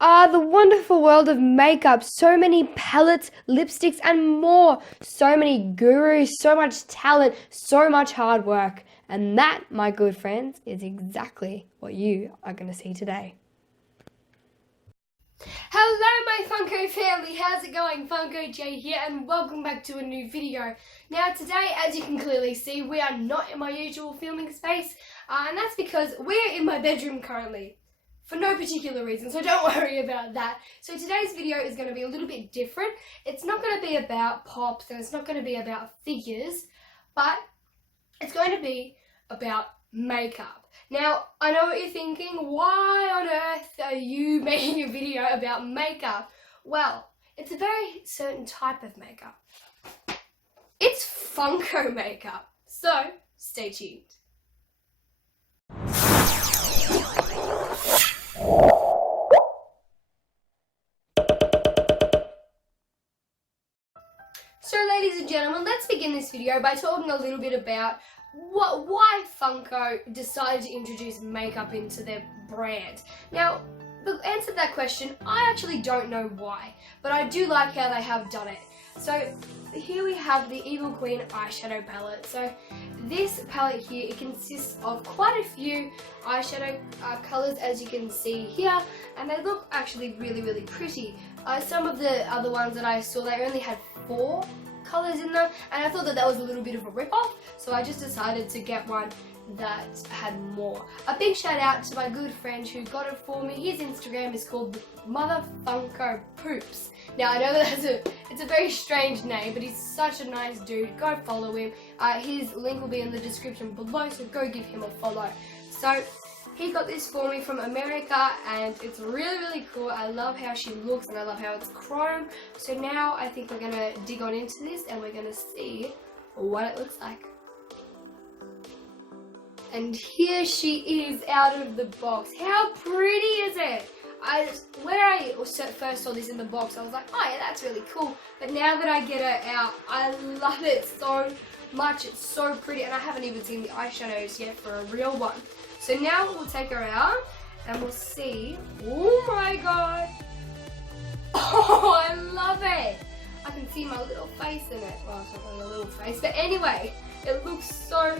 The wonderful world of makeup. So many palettes, lipsticks, and more. So many gurus, so much talent, so much hard work. And that, my good friends, is exactly what you are going to see today. Hello my Funko family, how's it going? Funko J here and welcome back to a new video. Now today, as you can clearly see, we are not in my usual filming space, and that's because we're in my bedroom currently. For no particular reason, so don't worry about that. So today's video is going to be a little bit different. It's not going to be about pops and it's not going to be about figures, but it's going to be about makeup. Now, I know what you're thinking, why on earth are you making a video about makeup? Well, it's a very certain type of makeup. It's Funko makeup. So, stay tuned. So ladies and gentlemen, let's begin this video by talking a little bit about why Funko decided to introduce makeup into their brand. Now, the answer to that question, I actually don't know why, but I do like how they have done it. So here we have the Evil Queen eyeshadow palette. So this palette here, it consists of quite a few eyeshadow colours, as you can see here, and they look actually really pretty. Some of the other ones that I saw, they only had 4 colours in them, and I thought that was a little bit of a rip-off, so I just decided to get one that had more. A big shout out to my good friend who got it for me. His Instagram is called MuthaFunkoPoops. Now I know that it's a very strange name, but he's such a nice dude. Go follow him. His link will be in the description below, so go give him a follow. So he got this for me from America and it's really cool. I love how she looks and I love how it's chrome. So now I think we're gonna dig on into this and we're gonna see what it looks like. And here she is out of the box. How pretty is it? When I first saw this in the box, I was like, oh yeah, that's really cool. But now that I get her out, I love it so much. It's so pretty, and I haven't even seen the eyeshadows yet for a real one. So now we'll take her out and we'll see. Oh my god. Oh, I love it. I can see my little face in it. Well, it's not really a little face, but anyway, it looks so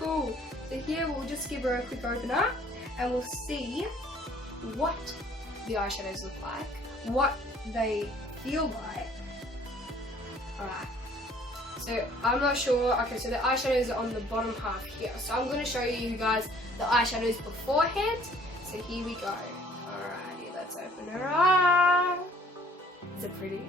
cool. So here we'll just give her a quick open up and we'll see what the eyeshadows look like, what they feel like. Alright. So I'm not sure. Okay, so the eyeshadows are on the bottom half here. So I'm going to show you guys the eyeshadows beforehand. So here we go. Alrighty, let's open her up. Is it pretty?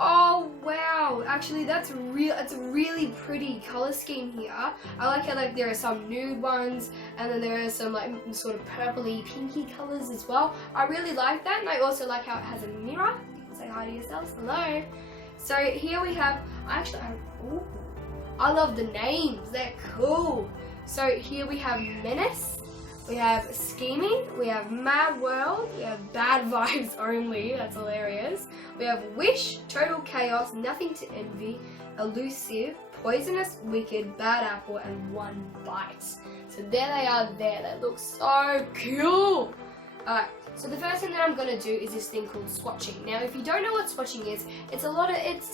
Oh wow! Actually, that's it's a really pretty color scheme here. I like how there are some nude ones, and then there are some like sort of purpley, pinky colors as well. I really like that, and I also like how it has a mirror. You can say hi to yourselves. Hello. So here we have. I love the names. They're cool. So here we have Menace. We have Scheming, we have Mad World, we have Bad Vibes Only, that's hilarious. We have Wish, Total Chaos, Nothing to Envy, Elusive, Poisonous, Wicked, Bad Apple, and One Bite. So there they are there, they look so cool! Alright, so the first thing that I'm going to do is this thing called swatching. Now if you don't know what swatching is, it's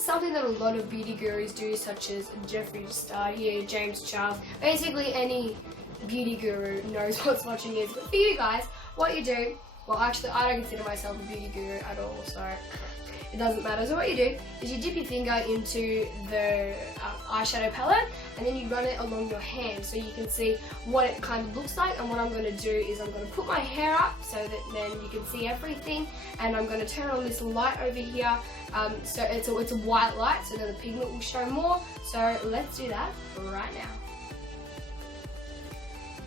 something that a lot of beauty gurus do, such as Jeffree Star here, James Charles, basically any beauty guru knows what swatching is. But for you guys, what you do, well actually I don't consider myself a beauty guru at all, so it doesn't matter. So what you do is you dip your finger into the eyeshadow palette and then you run it along your hand so you can see what it kind of looks like. And what I'm going to do is I'm going to put my hair up so that then you can see everything, and I'm going to turn on this light over here, so it's a white light so then the pigment will show more. So let's do that right now.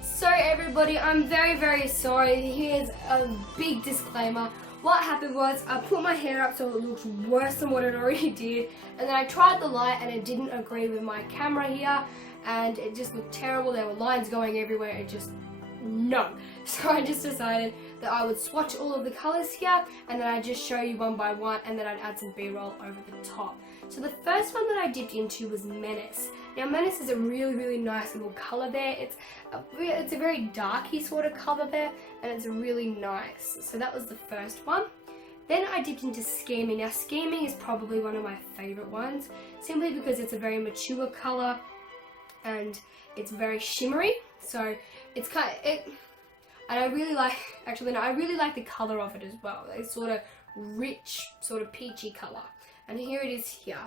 So everybody, I'm very sorry. Here's a big disclaimer. What happened was I put my hair up so it looks worse than what it already did, and then I tried the light and it didn't agree with my camera here and it just looked terrible. There were lines going everywhere. It just, no. So I just decided that I would swatch all of the colours here and then I'd just show you one by one and then I'd add some B-roll over the top. So the first one that I dipped into was Menace. Now Menace is a really, really nice little colour there. It's a very darky sort of colour there, and it's really nice. So that was the first one. Then I dipped into Scheming. Now Scheming is probably one of my favourite ones, simply because it's a very mature colour and it's very shimmery. So it's kind of, and I really like, actually no, I really like the colour of it as well. It's sort of rich, sort of peachy colour. And here it is here.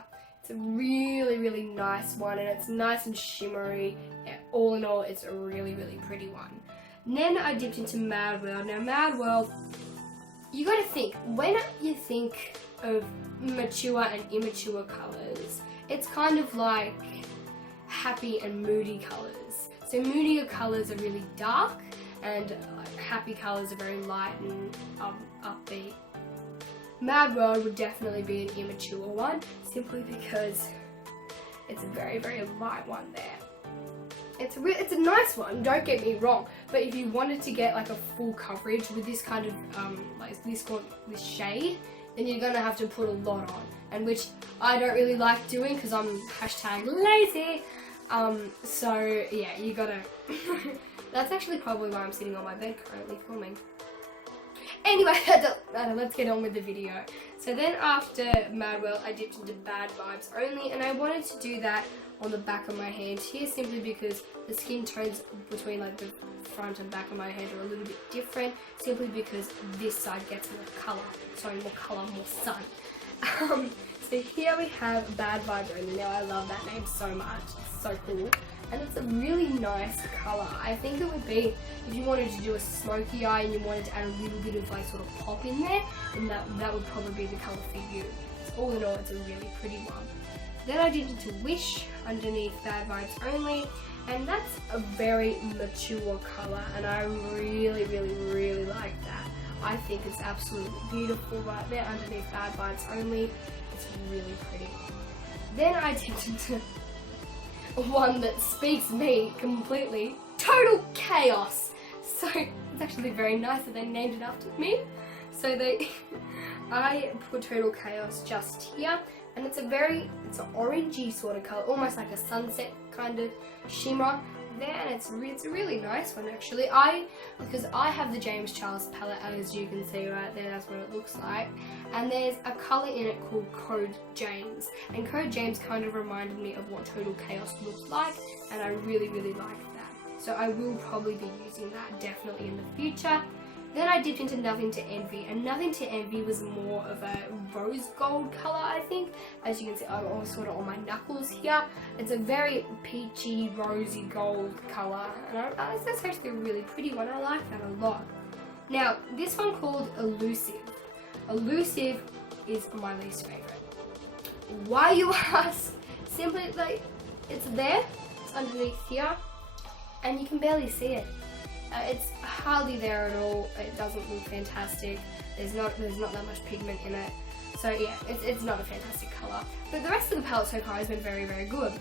It's a really, really nice one, and it's nice and shimmery. Yeah, all in all, it's a really, really pretty one. And then I dipped into Mad World. Now Mad World, you gotta think, when you think of mature and immature colours, it's kind of like happy and moody colours. So moodier colours are really dark, and happy colours are very light and upbeat. Mad World would definitely be an immature one, simply because it's a very, very light one there. It's a nice one, don't get me wrong, but if you wanted to get like a full coverage with this kind of like this shade, then you're gonna have to put a lot on, and which I don't really like doing because I'm #lazy. So yeah, you gotta. That's actually probably why I'm sitting on my bed currently filming. Anyway, let's get on with the video. So then after Mad World, I dipped into Bad Vibes Only, and I wanted to do that on the back of my hand here, simply because the skin tones between like the front and back of my hand are a little bit different, simply because this side gets more colour. Sorry, more colour, more sun. So here we have Bad Vibes Only. Now I love that name so much, it's so cool. And it's a really nice colour. I think it would be, if you wanted to do a smoky eye and you wanted to add a little bit of like sort of pop in there, then that would probably be the colour for you. So all in all, it's a really pretty one. Then I did into Wish underneath Bad Vibes Only, and that's a very mature colour, and I really, really, really like that. I think it's absolutely beautiful right there underneath Bad Vibes Only. It's really pretty. Then I dipped into one that speaks me completely, Total Chaos. So it's actually very nice that they named it after me. So I put Total Chaos just here, and it's an orangey sort of colour, almost like a sunset kind of shimmer there, and it's a really nice one actually. Because I have the James Charles palette, as you can see right there, that's what it looks like, and there's a colour in it called Code James, and Code James kind of reminded me of what Total Chaos looks like, and I really, really like that. So I will probably be using that definitely in the future. Then I dipped into Nothing to Envy, and Nothing to Envy was more of a rose gold colour, I think. As you can see, I'm sort of on my knuckles here. It's a very peachy, rosy gold colour, and that's actually a really pretty one. I like that a lot. Now, this one called Elusive. Elusive is my least favourite. Why, you ask? Simply, like, it's there, it's underneath here, and you can barely see it. It's hardly there at all. It doesn't look fantastic. There's not that much pigment in it. So yeah, it's not a fantastic colour. But the rest of the palette so far has been very, very good.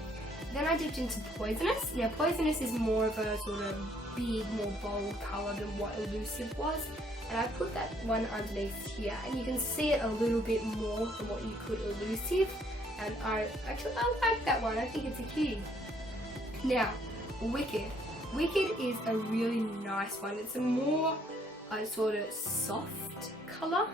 Then I dipped into Poisonous. Now Poisonous is more of a sort of big, more bold colour than what Elusive was. And I put that one underneath here, and you can see it a little bit more than what you could Elusive. And I like that one. I think it's a cutie. Now, Wicked. Wicked is a really nice one. It's a more sort of soft colour,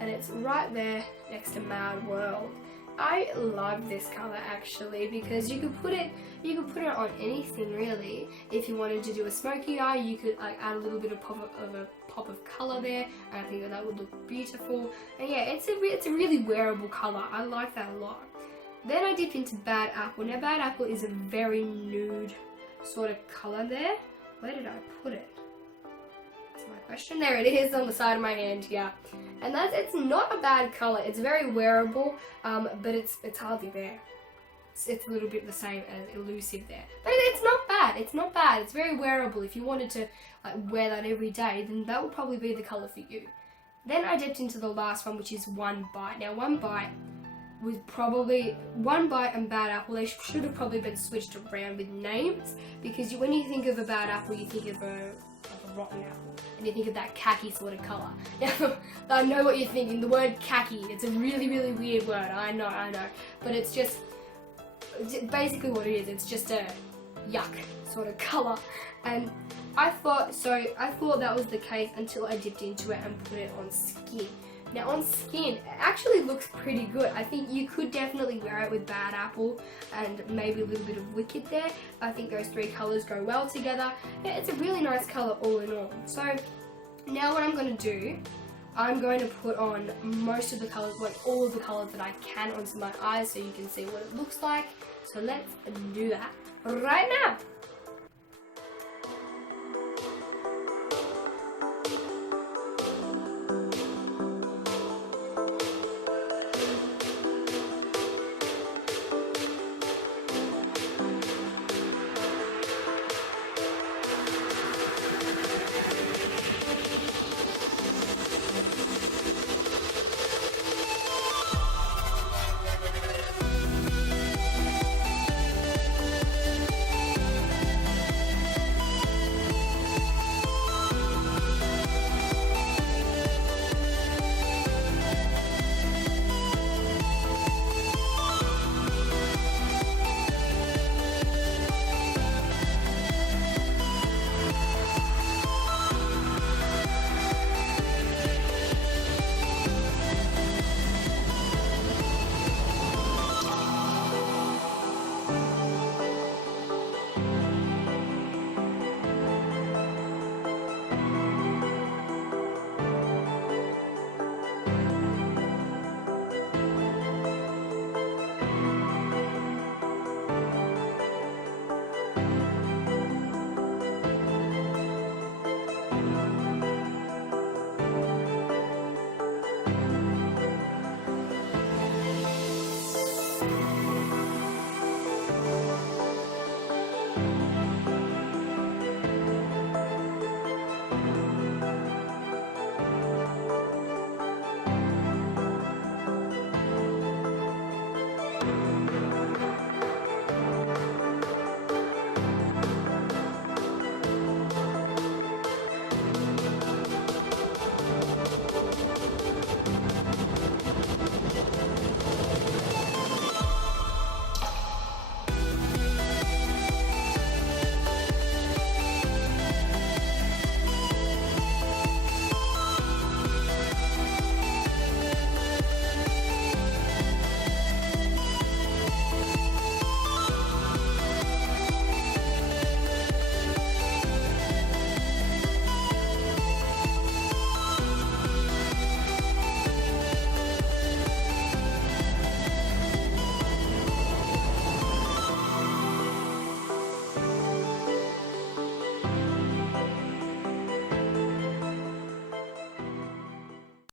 and it's right there next to Mad World. I love this colour actually, because you could put it on anything really. If you wanted to do a smoky eye, you could add a little bit of pop of colour there, and I think that would look beautiful. And yeah, it's a really wearable colour. I like that a lot. Then I dipped into Bad Apple. Now Bad Apple is a very nude sort of colour there. Where did I put it? That's my question. There it is on the side of my hand, yeah. And it's not a bad colour. It's very wearable, but it's hardly there. It's a little bit the same as Elusive there. But it's not bad. It's not bad. It's very wearable. If you wanted to wear that every day, then that would probably be the colour for you. Then I dipped into the last one, which is One Bite. Now One Bite was probably, One Bite and Bad Apple, they should have probably been switched around with names, because when you think of a bad apple, you think of a like a rotten apple. And you think of that khaki sort of colour. Now, I know what you're thinking, the word khaki, it's a really, really weird word, I know. But it's just, basically what it is, it's just a yuck sort of colour. And I thought that was the case until I dipped into it and put it on skin. Now on skin, it actually looks pretty good. I think you could definitely wear it with Bad Apple and maybe a little bit of Wicked there. I think those three colours go well together. Yeah, it's a really nice colour all in all. So now what I'm going to do, I'm going to put on most of the colours, all of the colours that I can onto my eyes so you can see what it looks like. So let's do that right now.